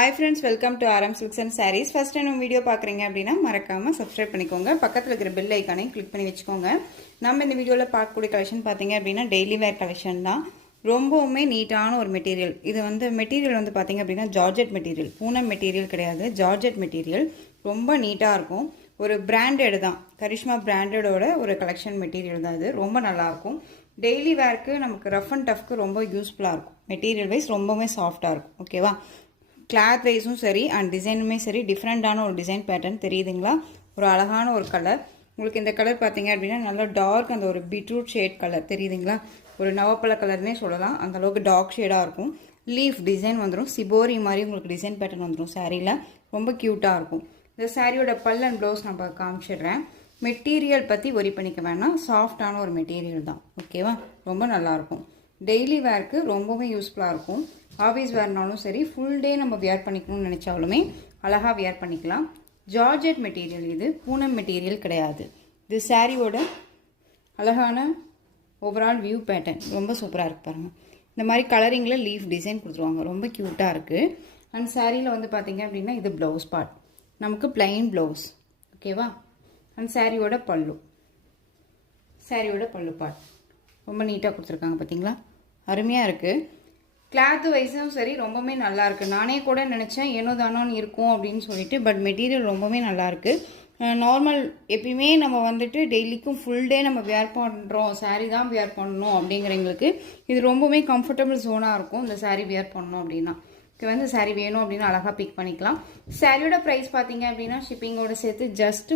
Hi friends, welcome to RM Silks and Sarees. First time நம்ம video பார்க்குறீங்க அப்படின்னா மறக்காம சப்ஸ்கிரைப் பண்ணிக்கோங்க. பக்கத்தில் இருக்கிற பெல் ஐக்கானையும் கிளிக் பண்ணி வச்சுக்கோங்க. நம்ம இந்த வீடியோவில் பார்க்கக்கூடிய கலெக்ஷன் பார்த்தீங்க அப்படின்னா டெய்லி வேர் கலெக்ஷன் தான். ரொம்பவுமே நீட்டான ஒரு மெட்டீரியல். இது வந்து மெட்டீரியல் வந்து பார்த்தீங்க அப்படின்னா ஜார்ஜெட் மெட்டீரியல், பூனம் மெட்டீரியல் கிடையாது, ஜார்ஜெட் மெட்டீரியல். ரொம்ப நீட்டாக இருக்கும். ஒரு பிராண்டட் தான், கரிஷ்மா பிராண்டடோட ஒரு கலெக்ஷன் மெட்டீரியல் தான் இது. ரொம்ப நல்லாயிருக்கும். டெய்லி வேர்க்கு நமக்கு ரஃப் அண்ட் டஃப்க்கு ரொம்ப யூஸ்ஃபுல்லாக இருக்கும். மெட்டீரியல் வைஸ் ரொம்பவே சாஃப்டாக இருக்கும். ஓகேவா? கிளாத் வைஸும் சரி அண்ட் டிசைனுமே சரி டிஃப்ரெண்ட்டான ஒரு டிசைன் பேட்டர்ன் தெரியுதுங்களா? ஒரு அழகான ஒரு கலர். உங்களுக்கு இந்த கலர் பார்த்தீங்க அப்படின்னா நல்லா டார்க், அந்த ஒரு பீட்ரூட் ஷேட் கலர் தெரியுதுங்களா? ஒரு நவப்பழ கலர்னே சொல்லலாம். அந்த அளவுக்கு டார்க் ஷேடாக இருக்கும். லீஃப் டிசைன் வந்துடும், சிபோரி மாதிரி உங்களுக்கு டிசைன் பேட்டர்ன் வந்துடும். சாரியில் ரொம்ப க்யூட்டாக இருக்கும். இந்த சாரியோட பல் அண்ட் ப்ளவுஸ் நான் காமிச்சிடுறேன். மெட்டீரியல் பற்றி ஒரி பண்ணிக்க வேணாம், சாஃப்டான ஒரு மெட்டீரியல் தான். ஓகேவா? ரொம்ப நல்லாயிருக்கும். டெய்லி வேர்க்கு ரொம்பவே யூஸ்ஃபுல்லாக இருக்கும். ஆஃபீஸ் வேர்னாலும் சரி, ஃபுல் டே நம்ம வியர் பண்ணிக்கணும்னு நினச்சாலுமே அழகாக வியர் பண்ணிக்கலாம். ஜார்ஜெட் மெட்டீரியல், இது பூனம் மெட்டீரியல் கிடையாது. இது சாரியோட அழகான ஓவரால் வியூ பேட்டர்ன் ரொம்ப சூப்பராக இருக்குது பாருங்கள். இந்த மாதிரி கலரிங்கில் லீஃப் டிசைன் கொடுத்துருவாங்க, ரொம்ப க்யூட்டாக இருக்குது. அண்ட் சாரியில் வந்து பார்த்தீங்க அப்படின்னா இது ப்ளவுஸ் பார்ட், நமக்கு பிளைன் ப்ளவுஸ். ஓகேவா? அண்ட் சாரியோட பல்லு, சாரியோட பல்லு பார்ட் ரொம்ப நீட்டாக கொடுத்துருக்காங்க. பார்த்தீங்களா? அருமையாக இருக்குது. கிளாத்து வைஸும் சரி ரொம்பவே நல்லாயிருக்கு. நானே கூட நினச்சேன் ஏனோ தானோன்னு இருக்கும் அப்படின்னு சொல்லிட்டு, பட் மெட்டீரியல் ரொம்பவே நல்லாயிருக்கு. நார்மல் எப்பயுமே நம்ம வந்துட்டு டெய்லிக்கும் ஃபுல் டே நம்ம வியர் பண்ணுறோம், சாரீ தான் வியர் பண்ணணும் அப்படிங்கிறவங்களுக்கு இது ரொம்பவே கம்ஃபர்டபுள் ஜோனாக இருக்கும். இந்த சாரீ வியர் பண்ணணும் அப்படின்னா வந்து சாரீ வேணும் அப்படின்னு அழகாக பிக் பண்ணிக்கலாம். சாரியோட ப்ரைஸ் பார்த்தீங்க அப்படின்னா ஷிப்பிங்கோட சேர்த்து just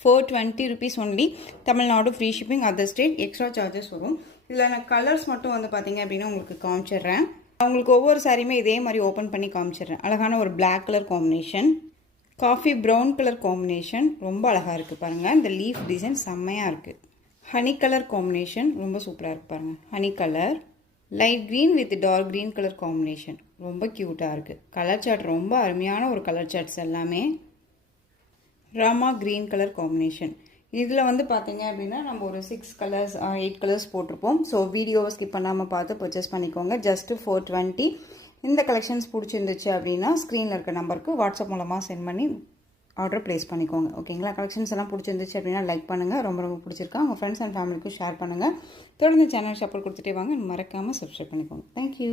420 rupees only. Tamil Nadu free shipping, other state extra charges வரும். இதில் நான் கலர்ஸ் மட்டும் வந்து பார்த்தீங்க அப்படின்னா உங்களுக்கு காமிச்சிடுறேன். உங்களுக்கு ஒவ்வொரு சாரியுமே இதே மாதிரி ஓப்பன் பண்ணி காமிச்சிடுறேன். அழகான ஒரு black colour combination, coffee brown colour combination ரொம்ப அழகாக இருக்குது பாருங்கள். இந்த லீஃப் டிசைன் செம்மையாக இருக்குது. ஹனி கலர் காம்பினேஷன் ரொம்ப சூப்பராக இருக்குது பாருங்கள். Honey colour, light green with dark green colour combination ரொம்ப க்யூட்டாக இருக்குது. கலர் சார்ட் ரொம்ப அருமையான ஒரு கலர் சார்ட்ஸ் எல்லாமே. Rama green colour combination. இதில் வந்து பார்த்தீங்க அப்படின்னா நம்ம ஒரு 6 கலர்ஸ் 8 கலர்ஸ் போட்டிருப்போம். ஸோ வீடியோவை ஸ்கிப் பண்ணாமல் பார்த்து பர்ச்சேஸ் பண்ணிக்கோங்க. ஜஸ்ட்டு 420. இந்த கலெக்ஷன்ஸ் பிடிச்சிருந்துச்சு அப்படின்னா ஸ்க்ரீனில் இருக்க நம்பருக்கு வாட்ஸ்அப் மூலமாக சென்ட் பண்ணி ஆர்டர் ப்ளேஸ் பண்ணிக்கோங்க. ஓகேங்களா? கலெக்ஷன்ஸ் எல்லாம் பிடிச்சிருந்துச்சு அப்படின்னா லைக் பண்ணுங்கள். ரொம்ப பிடிச்சிருக்கா உங்கள் ஃப்ரெண்ட்ஸ் அண்ட் ஃபேமிலிக்கும் ஷேர் பண்ணுங்கள். தொடர்ந்து சேனல் சப்போர்ட் கொடுத்துட்டே வாங்க. மறக்காமல் சப்ஸ்கிரைப் பண்ணிக்கோங்க. தேங்க்யூ.